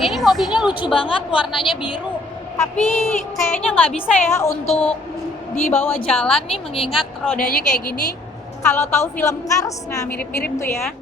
Ini mobilnya lucu banget, warnanya biru. Tapi kayaknya nggak bisa ya untuk dibawa jalan nih, mengingat rodanya kayak gini. Kalau tahu film Cars, nah mirip-mirip tuh ya.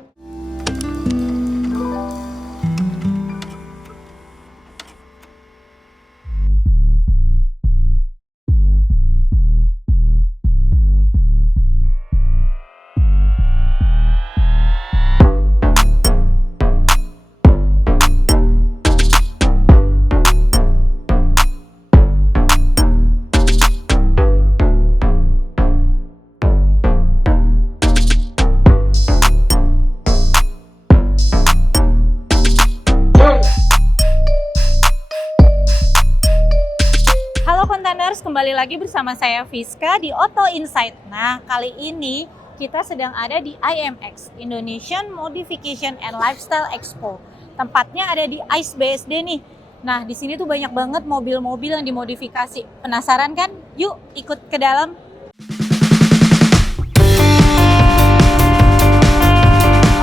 Halo Kontainers, kembali lagi bersama saya Fiska di Auto Insight. Nah, kali ini kita sedang ada di IMX, Indonesian Modification and Lifestyle Expo. Tempatnya ada di ICE BSD nih. Nah, di sini tuh banyak banget mobil-mobil yang dimodifikasi. Penasaran kan? Yuk ikut ke dalam.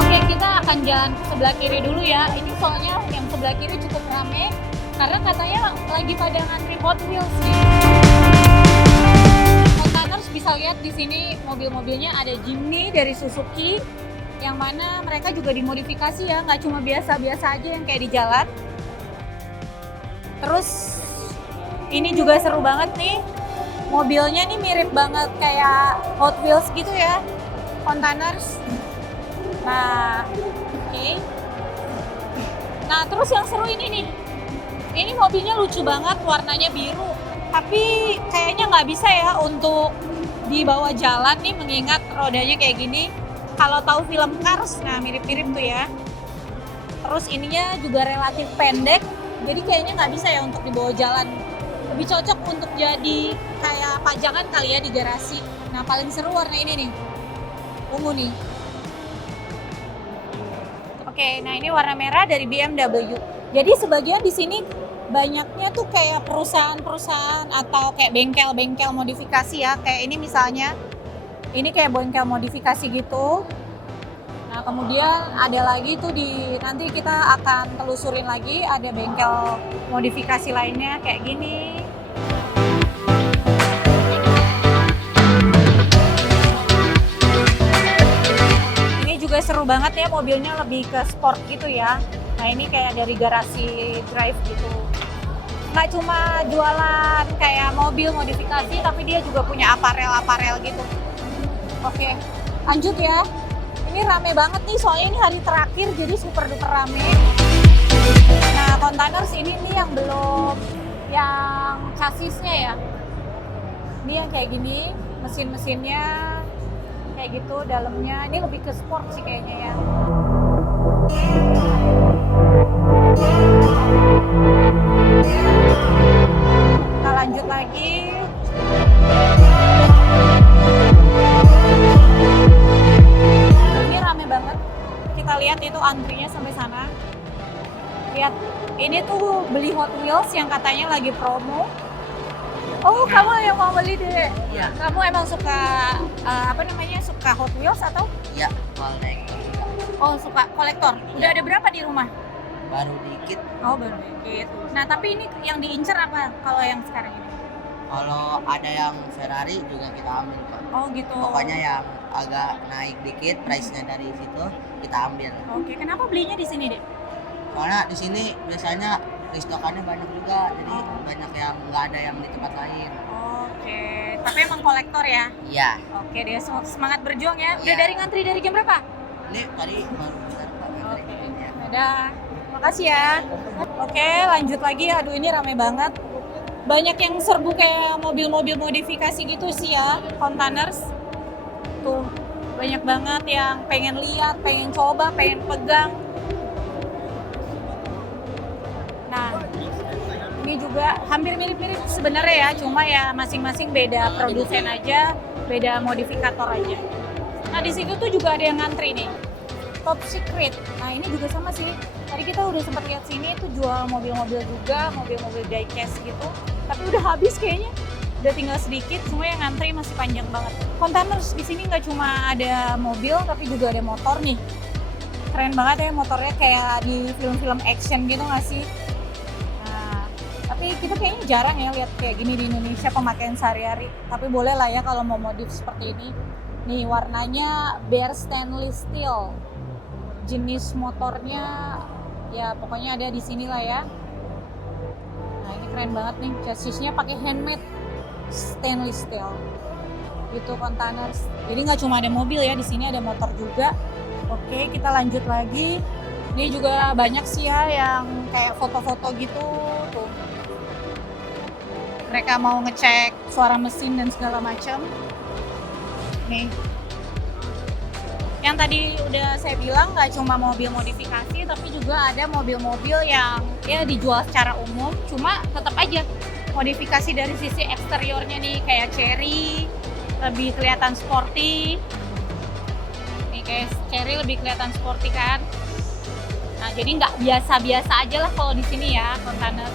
Oke, kita akan jalan ke sebelah kiri dulu ya. Ini soalnya yang sebelah kiri cukup rame. Karena katanya lagi pada ngantri Hot Wheels nih. Kontainers bisa lihat di sini mobil-mobilnya ada Jimny dari Suzuki, yang mana mereka juga dimodifikasi ya, nggak cuma biasa-biasa aja yang kayak di jalan. Terus ini juga seru banget nih, mobilnya nih mirip banget kayak Hot Wheels gitu ya, Kontainers. Nah, oke. Nah, terus yang seru ini nih. Ini mobilnya lucu banget, warnanya biru. Tapi kayaknya nggak bisa ya untuk dibawa jalan nih, mengingat rodanya kayak gini. Kalau tahu film Cars, nah mirip-mirip tuh ya. Terus ininya juga relatif pendek, jadi kayaknya nggak bisa ya untuk dibawa jalan. Lebih cocok untuk jadi kayak pajangan kali ya di garasi. Nah paling seru warna ini nih, ungu nih. Oke, nah ini warna merah dari BMW. Jadi sebagian di sini banyaknya tuh kayak perusahaan-perusahaan atau kayak bengkel-bengkel modifikasi ya. Kayak ini misalnya, ini kayak bengkel modifikasi gitu. Nah kemudian ada lagi tuh nanti kita akan telusurin lagi, ada bengkel modifikasi lainnya kayak gini. Ini juga seru banget ya, mobilnya lebih ke sport gitu ya. Nah ini kayak dari garasi drive gitu. Nggak cuma jualan kayak mobil modifikasi, tapi dia juga punya aparel-aparel gitu. Oke, lanjut ya. Ini rame banget nih, soalnya ini hari terakhir, jadi super duper rame. Nah, Kontainers ini nih yang belum, yang chassisnya ya. Ini yang kayak gini, mesin-mesinnya kayak gitu, dalamnya. Ini lebih ke sport sih kayaknya ya. Kita lanjut lagi. Ini rame banget. Kita lihat itu antrinya sampai sana. Lihat, ini tuh beli Hot Wheels yang katanya lagi promo. Oh, ya. Kamu yang mau beli deh? Iya. Kamu emang suka suka Hot Wheels atau? Iya, kolektor. Oh, suka kolektor. Udah ada berapa di rumah? Baru dikit. Oh, baru dikit. Nah, tapi ini yang diincer apa kalau yang sekarang ini? Kalau ada yang Ferrari juga kita ambil kok. Oh, gitu. Pokoknya yang agak naik dikit price-nya dari situ kita ambil. Oke, kenapa belinya di sini, Dek? Soalnya di sini biasanya listokannya banyak juga, jadi banyak yang nggak ada yang di tempat lain. Oke, tapi emang kolektor ya? Iya. Oke deh, semangat berjuang ya. Udah Iya. dari ngantri dari jam berapa? Ini tadi baru besar Pak. Oke, dadah. Makasih ya. Oke, lanjut lagi. Aduh, ini rame banget. Banyak yang serbu kayak mobil-mobil modifikasi gitu sih ya, Kontainers. Tuh, banyak banget yang pengen lihat, pengen coba, pengen pegang. Nah, ini juga hampir mirip-mirip sebenarnya ya, cuma ya masing-masing beda produsen aja, beda modifikator aja. Nah, di situ tuh juga ada yang ngantri nih. Top Secret. Nah, ini juga sama sih. Tadi kita udah sempat lihat sini itu jual mobil-mobil juga, mobil-mobil diecast gitu. Tapi udah habis kayaknya. Udah tinggal sedikit, semua yang ngantri masih panjang banget. Kontainers di sini nggak cuma ada mobil, tapi juga ada motor nih. Keren banget ya motornya, kayak di film-film action gitu nggak sih? Tapi kita kayaknya jarang ya lihat kayak gini di Indonesia pemakaian sehari-hari. Tapi boleh lah ya kalau mau modif seperti ini. Nih warnanya bare stainless steel. Jenis motornya ya pokoknya ada di sini lah ya. Nah ini keren banget nih, chassisnya pakai handmade stainless steel. Gitu containers. Jadi nggak cuma ada mobil ya, di sini ada motor juga. Oke, kita lanjut lagi. Ini juga banyak sih ya yang kayak foto-foto gitu tuh. Mereka mau ngecek suara mesin dan segala macam. Nih. Yang tadi udah saya bilang nggak cuma mobil modifikasi, tapi juga ada mobil-mobil yang ya dijual secara umum. Cuma tetap aja modifikasi dari sisi eksteriornya nih kayak Cherry lebih kelihatan sporty. Nih kayak Cherry lebih kelihatan sporty kan. Nah jadi nggak biasa-biasa aja lah kalau di sini ya container.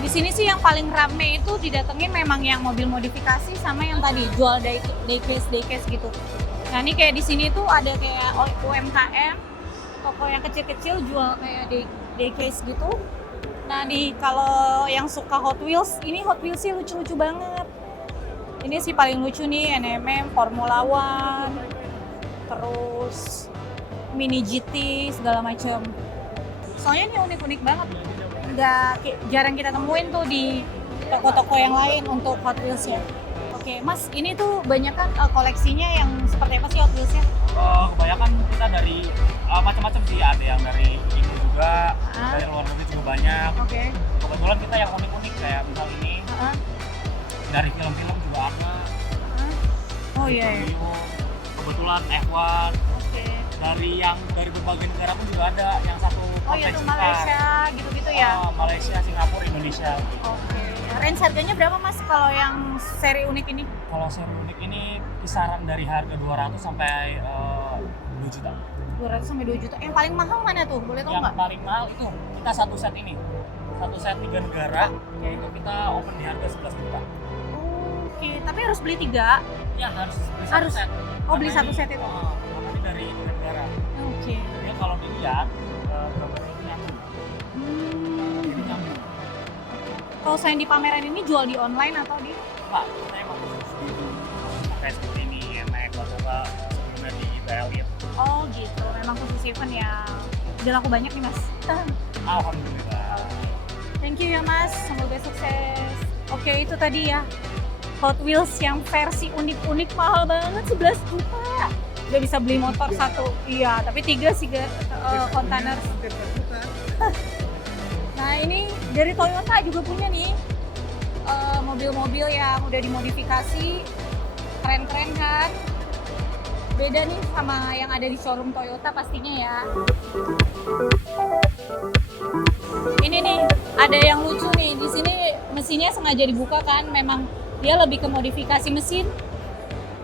Di sini sih yang paling rame itu didatengin memang yang mobil modifikasi sama yang tadi jual daycase gitu. Nah ini kayak di sini tuh ada kayak UMKM, toko yang kecil-kecil jual kayak daycase gitu. Nah kalau yang suka Hot Wheels, ini Hot Wheels sih lucu-lucu banget. Ini sih paling lucu nih NMM, Formula One, terus Mini GT segala macam. Soalnya ini unik-unik banget. Jarang kita temuin tuh di toko-toko yang lain untuk Hot Wheels ya. Oke, Mas, ini tuh banyak kan koleksinya yang seperti apa sih Hot Wheels-nya? Kebanyakan kita dari macam-macam sih, ada yang dari Indo juga, dari luar negeri juga banyak. Oke. Kebetulan kita yang unik-unik kayak misal ini, dari film-film juga ada. Oh iya. Kebetulan F1. Oke. Dari berbagai negara pun juga ada, yang satu Oh iya tuh Malaysia gitu-gitu ya? Malaysia, Singapura, Indonesia. Oke. Range harganya berapa Mas kalau yang seri unik ini? Kalau seri unik ini kisaran dari harga 200 sampai 2 juta. 200 sampai 2 juta. Yang paling mahal mana tuh? Boleh tahu Yang nggak? paling mahal itu kita satu set ini. Satu set 3 negara, itu kita open di harga 11 juta. Oke, tapi harus beli 3? Ya harus beli Harus. satu set. Oh, beli Karena satu set itu? Karena ini dari 3 negara. Oke. Ya kalau dilihat gambarnya ini nyambung. Ini nyambung. Kalau saya di pameran ini jual di online atau di? Pak, kita emang khusus gitu. Kayak seperti ini, naik Motoba sebelumnya di Elliot. Oh gitu, memang khusus event ya. Udah laku banyak nih Mas. Alhamdulillah. Thank you ya Mas, semoga sukses. Oke, itu tadi ya Hot Wheels yang versi unik-unik mahal banget 11 juta. Udah bisa beli motor satu. Iya, tapi 3 sih kontainer. Nah ini dari Toyota juga punya nih mobil-mobil yang udah dimodifikasi. Keren-keren kan? Beda nih sama yang ada di showroom Toyota pastinya ya. Ini nih ada yang lucu nih, di sini mesinnya sengaja dibuka kan, memang dia lebih ke modifikasi mesin.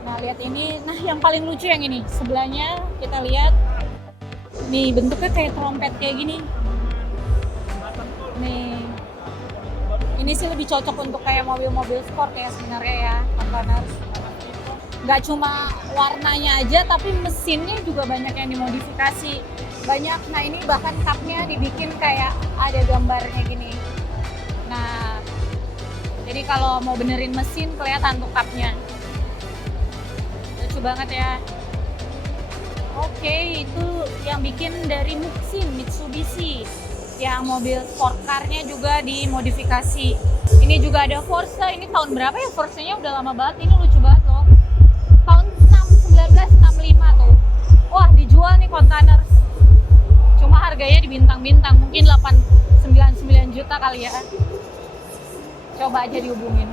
Nah lihat ini, nah yang paling lucu yang ini, sebelahnya kita lihat, nih bentuknya kayak trompet kayak gini. Nih, ini sih lebih cocok untuk kayak mobil-mobil sport ya sebenarnya ya, containers. Nggak cuma warnanya aja, tapi mesinnya juga banyak yang dimodifikasi. Banyak, nah ini bahkan cupnya dibikin kayak ada gambarnya gini. Nah, jadi kalau mau benerin mesin kelihatan tuh cupnya. Lucu banget ya. Oke, itu yang bikin dari Mitsubishi. Yang mobil sport car-nya juga dimodifikasi. Ini juga ada Forza, ini tahun berapa ya Forza-nya? Udah lama banget, ini lucu banget loh. Tahun 1965 tuh. Wah, dijual nih container. Cuma harganya di bintang-bintang, mungkin 899 juta kali ya. Coba aja dihubungin.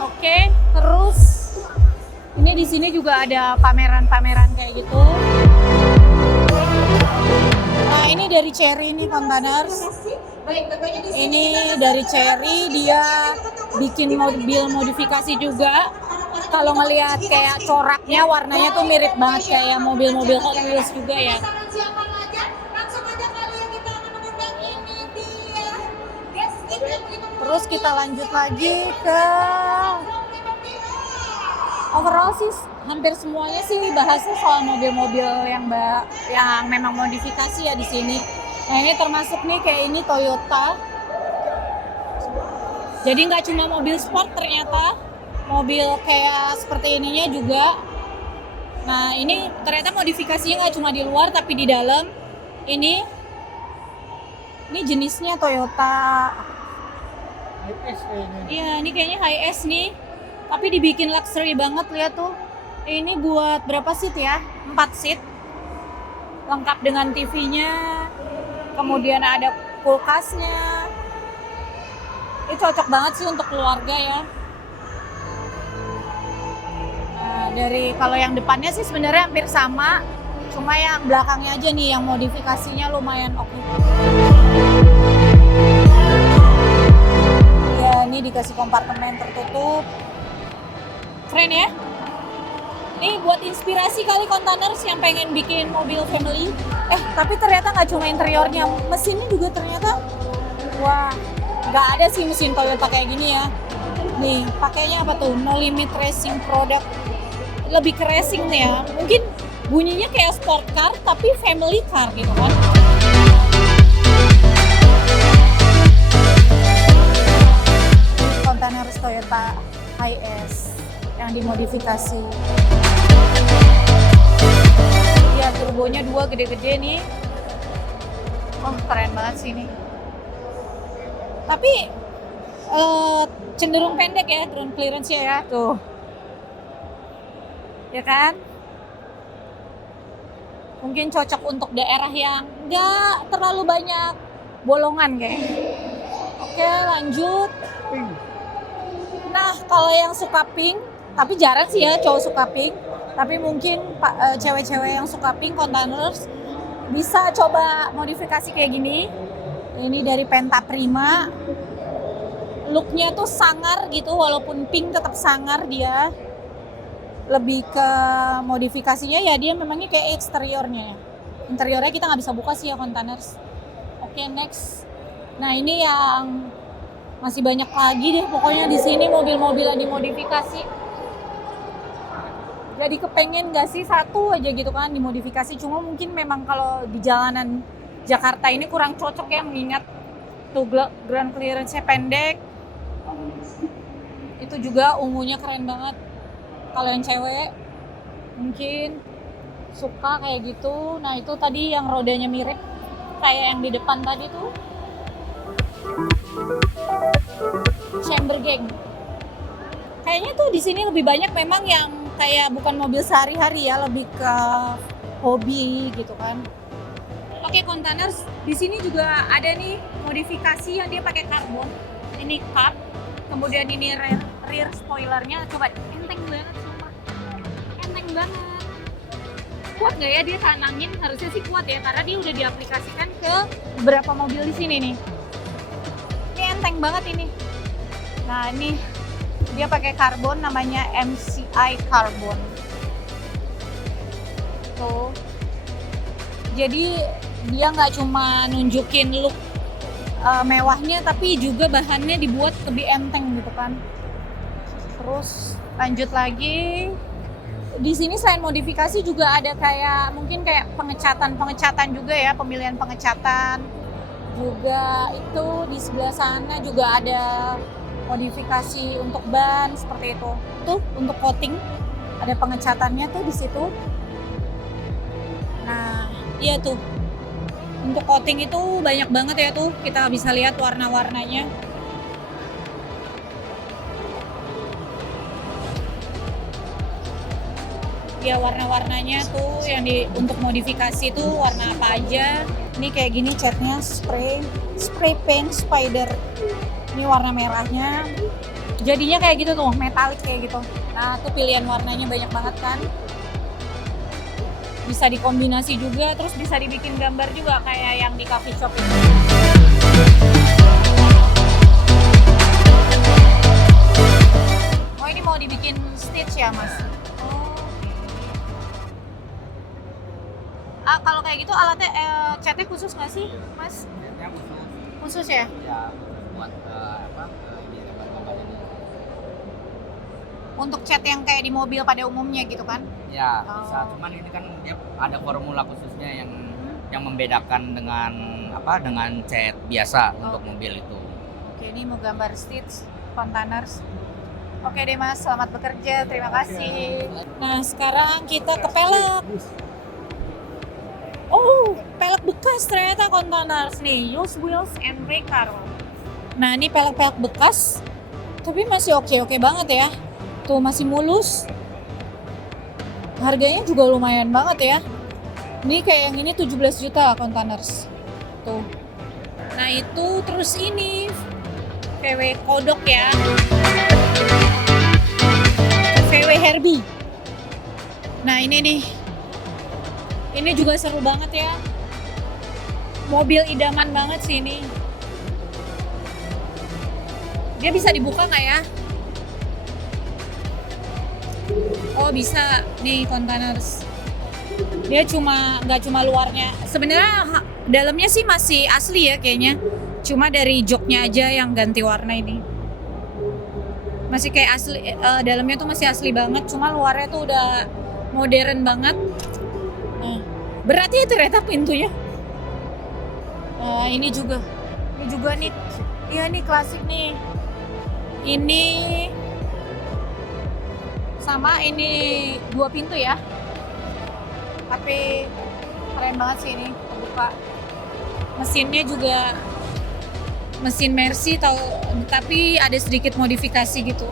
Oke, terus ini di sini juga ada pameran-pameran kayak gitu. Nah, ini dari Cherry nih containers. Ini dari Cherry, dia bikin mobil modifikasi juga. Kalau ngelihat kayak coraknya, warnanya tuh mirip banget kayak mobil-mobil Hot Wheels juga ya. Terus kita lanjut lagi ke overall sih hampir semuanya sih bahasnya soal mobil-mobil yang memang modifikasi ya di sini. Nah ini termasuk nih kayak ini Toyota. Jadi nggak cuma mobil sport ternyata, mobil kayak seperti ininya juga. Nah ini ternyata modifikasinya nggak cuma di luar tapi di dalam. Ini jenisnya Toyota. HS kayaknya. Iya, ini kayaknya high-S nih. Tapi dibikin luxury banget, lihat tuh. Ini buat berapa seat ya? 4 seat. Lengkap dengan TV-nya. Kemudian ada kulkasnya. Ini cocok banget sih untuk keluarga ya. Nah, dari kalau yang depannya sih sebenarnya hampir sama. Cuma yang belakangnya aja nih yang modifikasinya lumayan oke. Ya, ini dikasih kompartemen tertutup. Keren ya? Ini buat inspirasi kali kontainers yang pengen bikin mobil family. Tapi ternyata nggak cuma interiornya, mesinnya juga ternyata, wah, nggak ada sih mesin Toyota kayak gini ya. Nih, pakainya apa tuh? No Limit Racing Product. Lebih ke racing nih ya. Mungkin bunyinya kayak sport car, tapi family car gitu kan. Containers Toyota Hiace yang dimodifikasi. Ya, turbonya 2 gede-gede nih. Oh, keren banget sih ini. Tapi cenderung pendek ya ground clearance-nya ya, tuh. Ya kan? Mungkin cocok untuk daerah yang nggak terlalu banyak bolongan kayak. Oke, lanjut. Nah, kalau yang suka pink, tapi jarang sih ya cowok suka pink. Tapi mungkin cewek-cewek yang suka pink containers bisa coba modifikasi kayak gini. Ini dari Penta Prima. Looknya tuh sangar gitu, walaupun pink tetap sangar dia. Lebih ke modifikasinya ya dia memangnya kayak eksteriornya ya. Interiornya kita nggak bisa buka sih ya containers. Oke, next. Nah ini yang masih banyak lagi deh pokoknya di sini mobil-mobil yang dimodifikasi. Jadi kepengen nggak sih satu aja gitu kan dimodifikasi, cuma mungkin memang kalau di jalanan Jakarta ini kurang cocok ya mengingat tuh ground clearance-nya pendek. Itu juga ungunya keren banget. Kalau yang cewek mungkin suka kayak gitu. Nah itu tadi yang rodanya mirip kayak yang di depan tadi tuh. Chamber Gang. Kayaknya tuh di sini lebih banyak memang yang kayak bukan mobil sehari-hari ya, lebih ke hobi gitu kan. Oke, containers di sini juga ada nih modifikasi yang dia pakai karbon. Ini cup, kemudian ini rear spoilernya. Coba enteng banget sumpah. Enteng banget. Kuat nggak ya dia tanangin? Harusnya sih kuat ya karena dia udah diaplikasikan ke beberapa mobil di sini nih. Ini enteng banget ini. Nah ini dia pakai karbon namanya MCI Carbon. Tuh. Jadi dia nggak cuma nunjukin look mewahnya, tapi juga bahannya dibuat lebih enteng gitu kan. Terus lanjut lagi. Di sini selain modifikasi juga ada kayak mungkin kayak pengecatan juga ya, pemilihan pengecatan. Juga itu di sebelah sana juga ada modifikasi untuk ban seperti itu. Tuh untuk coating ada pengecatannya tuh di situ. Nah, iya tuh. Untuk coating itu banyak banget ya tuh. Kita bisa lihat warna-warnanya. Ya warna-warnanya tuh yang untuk modifikasi tuh warna apa aja. Ini kayak gini catnya spray paint spider. Ini warna merahnya. Jadinya kayak gitu tuh, metalik kayak gitu. Nah, tuh pilihan warnanya banyak banget kan. Bisa dikombinasi juga, terus bisa dibikin gambar juga kayak yang di coffee shop itu. Oh, ini mau dibikin stitch ya, Mas? Kalau kayak gitu alatnya catnya khusus nggak sih, Mas? Catnya Khusus ya? Ya buat ini gambar-gambar ini. Untuk cat yang kayak di mobil pada umumnya gitu kan? Ya Oh. bisa. Cuman ini kan dia ada formula khususnya yang membedakan dengan dengan cat biasa untuk mobil itu. Oke. Oke, ini mau gambar Stitch containers. Oke deh Mas, selamat bekerja. Terima kasih. Nah, sekarang kita ke pelek. Oh, pelek bekas ternyata containers nih. Used wheels and brake car. Nah, ini pelek-pelek bekas. Tapi masih oke-oke banget ya. Tuh, masih mulus. Harganya juga lumayan banget ya. Ini kayak yang ini 17 juta containers. Tuh. Nah, itu terus ini VW kodok ya. VW Herbie. Nah, ini nih. Ini juga seru banget ya. Mobil idaman banget sih ini. Dia bisa dibuka nggak ya? Oh, bisa. Nih containers. Dia nggak cuma luarnya. Sebenarnya dalamnya sih masih asli ya kayaknya. Cuma dari joknya aja yang ganti warna ini. Masih kayak asli, dalamnya tuh masih asli banget. Cuma luarnya tuh udah modern banget. Nah, berat ya ternyata pintunya. Nah, ini juga nih. Iya nih klasik nih. Ini sama ini 2 pintu ya. Tapi keren banget sih ini terbuka. Mesinnya juga mesin Mercy tapi ada sedikit modifikasi gitu.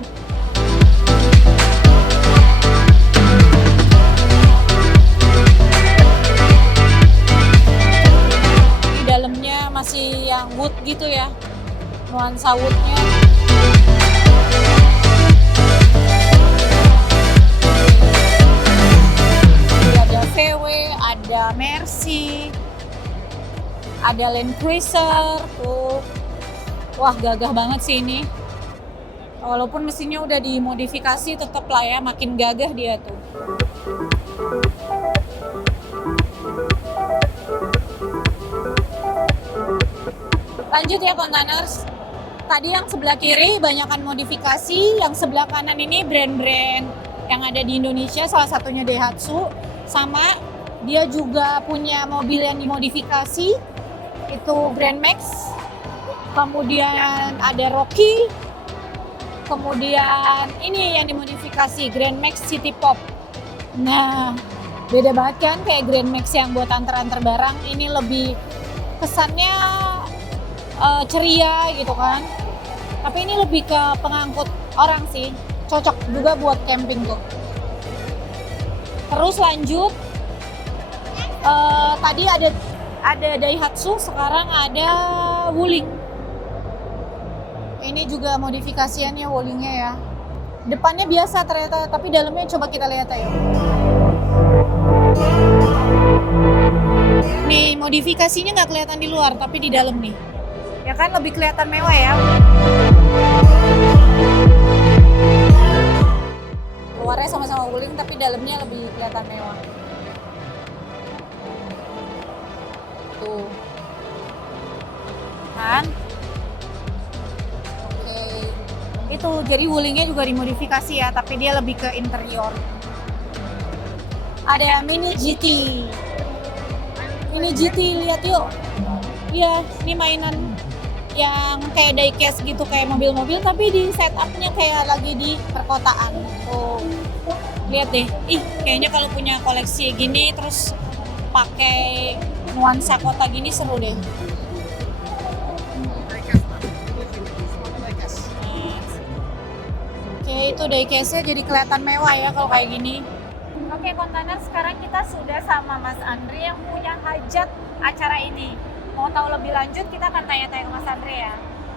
Di dalamnya masih yang wood gitu ya, nuansa woodnya. Ada VW, ada Mercy, ada Land Cruiser tuh. Wah, gagah banget sih ini. Walaupun mesinnya udah dimodifikasi, tetap lah ya, makin gagah dia tuh. Lanjut ya containers. Tadi yang sebelah kiri banyakan modifikasi, yang sebelah kanan ini brand-brand yang ada di Indonesia, salah satunya Daihatsu. Sama dia juga punya mobil yang dimodifikasi, itu Grand Max. Kemudian ada Rocky, kemudian ini yang dimodifikasi Grand Max City Pop. Nah, beda banget kan kayak Grand Max yang buat antar-antar barang, ini lebih kesannya ceria gitu kan. Tapi ini lebih ke pengangkut orang sih, cocok juga buat camping tuh. Terus lanjut, tadi ada Daihatsu, sekarang ada Wuling. Ini juga modifikasiannya Wulingnya ya. Depannya biasa ternyata, tapi dalamnya coba kita lihat ayo. Nih modifikasinya nggak kelihatan di luar, tapi di dalam nih. Ya kan lebih kelihatan mewah ya. Luarnya sama-sama Wuling, tapi dalamnya lebih kelihatan mewah. Tuh. Kan? Itu jadi Wulingnya juga dimodifikasi ya, tapi dia lebih ke interior. Ada Mini GT. Mini GT, lihat yuk. Iya, ini mainan yang kayak diecast gitu, kayak mobil-mobil, tapi di setupnya kayak lagi di perkotaan. Tuh, lihat deh. Ih, kayaknya kalau punya koleksi gini terus pakai nuansa kota gini seru deh. Oke, itu diecast-nya jadi kelihatan mewah ya kalau kayak gini. Oke, kontainer, sekarang kita sudah sama Mas Andre yang punya hajat acara ini. Mau tahu lebih lanjut, kita akan tanya-tanya ke Mas Andre ya.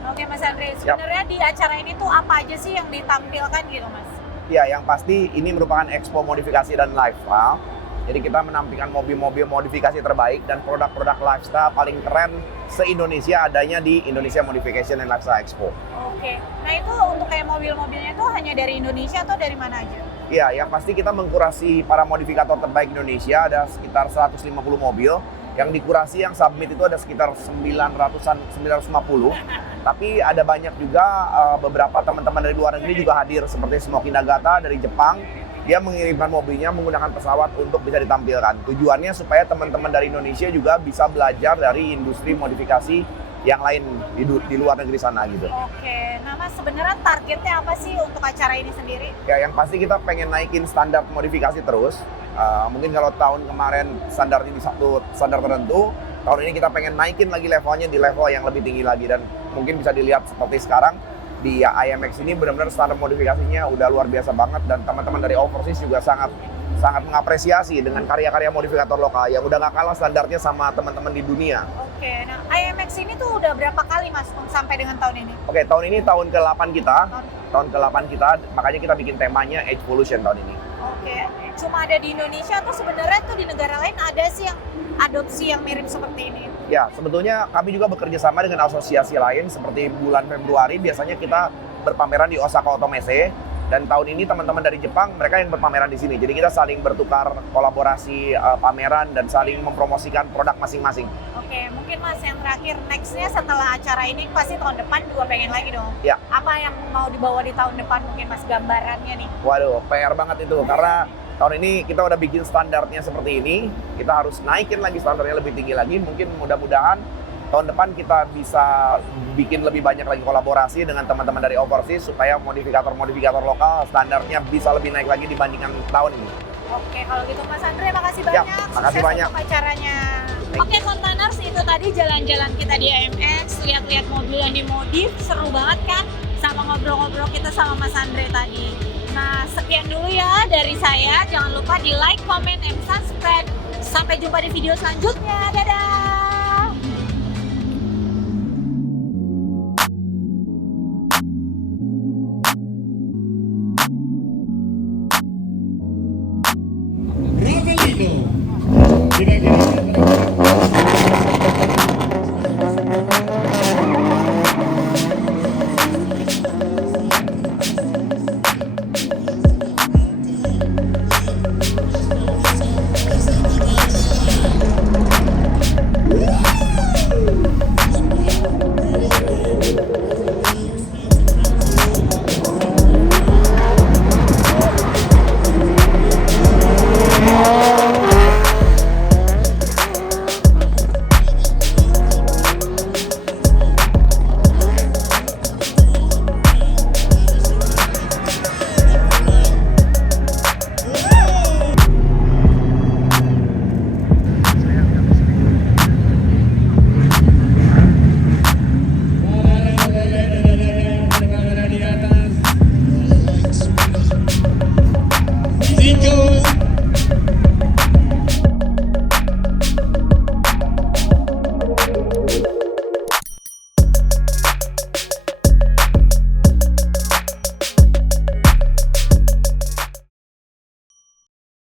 Oke Mas Andre, sebenarnya di acara ini tuh apa aja sih yang ditampilkan gitu Mas? Ya, yang pasti ini merupakan expo modifikasi dan lifestyle. Jadi kita menampilkan mobil-mobil modifikasi terbaik dan produk-produk lifestyle paling keren se-Indonesia adanya di Indonesia Modification and Lifestyle Expo. Oke, nah itu untuk kayak mobil-mobilnya itu hanya dari Indonesia atau dari mana aja? Iya, yang pasti kita mengkurasi para modifikator terbaik Indonesia, ada sekitar 150 mobil. Yang dikurasi, yang submit itu ada sekitar 950. Tapi ada banyak juga beberapa teman-teman dari luar negeri juga hadir, seperti Smoky Nagata dari Jepang. Dia mengirimkan mobilnya menggunakan pesawat untuk bisa ditampilkan. Tujuannya supaya teman-teman dari Indonesia juga bisa belajar dari industri modifikasi yang lain di luar negeri sana gitu. Oke, nah Mas sebenarnya targetnya apa sih untuk acara ini sendiri? Ya yang pasti kita pengen naikin standar modifikasi terus. Mungkin kalau tahun kemarin standar ini satu standar tertentu, tahun ini kita pengen naikin lagi levelnya di level yang lebih tinggi lagi, dan mungkin bisa dilihat seperti sekarang di IMX ini benar-benar standar modifikasinya udah luar biasa banget, dan teman-teman dari Overseas juga sangat mengapresiasi dengan karya-karya modifikator lokal yang udah gak kalah standarnya sama teman-teman di dunia. Oke, nah IMX ini tuh udah berapa kali Mas sampai dengan tahun ini? Oke, tahun ini tahun ke-8 kita. Tahun ke-8 kita, makanya kita bikin temanya Age Pollution tahun ini. Oke, cuma ada di Indonesia atau sebenarnya tuh di negara lain ada sih yang adopsi yang mirip seperti ini? Ya, sebetulnya kami juga bekerja sama dengan asosiasi lain, seperti bulan Februari biasanya kita berpameran di Osaka Automesse, dan tahun ini teman-teman dari Jepang mereka yang berpameran di sini. Jadi kita saling bertukar kolaborasi pameran dan saling mempromosikan produk masing-masing. Oke, mungkin Mas yang terakhir, nextnya setelah acara ini pasti tahun depan juga pengen lagi dong? Ya. Apa yang mau dibawa di tahun depan mungkin Mas gambarannya nih? Waduh, PR banget itu, karena tahun ini kita udah bikin standarnya seperti ini, kita harus naikin lagi standarnya lebih tinggi lagi. Mungkin mudah-mudahan tahun depan kita bisa bikin lebih banyak lagi kolaborasi dengan teman-teman dari Overseas supaya modifikator-modifikator lokal standarnya bisa lebih naik lagi dibandingkan tahun ini. Oke, kalau gitu Mas Andre makasih Ya, banyak. makasih Sukses banyak. untuk acaranya. Thank Oke, Kontaners, itu tadi jalan-jalan kita di IMX, lihat-lihat mobil yang dimodif, seru banget kan? Sama ngobrol-ngobrol kita sama Mas Andre tadi. Nah, sekian dulu ya dari saya. Jangan lupa di like, comment, and subscribe. Sampai jumpa di video selanjutnya. Dadah!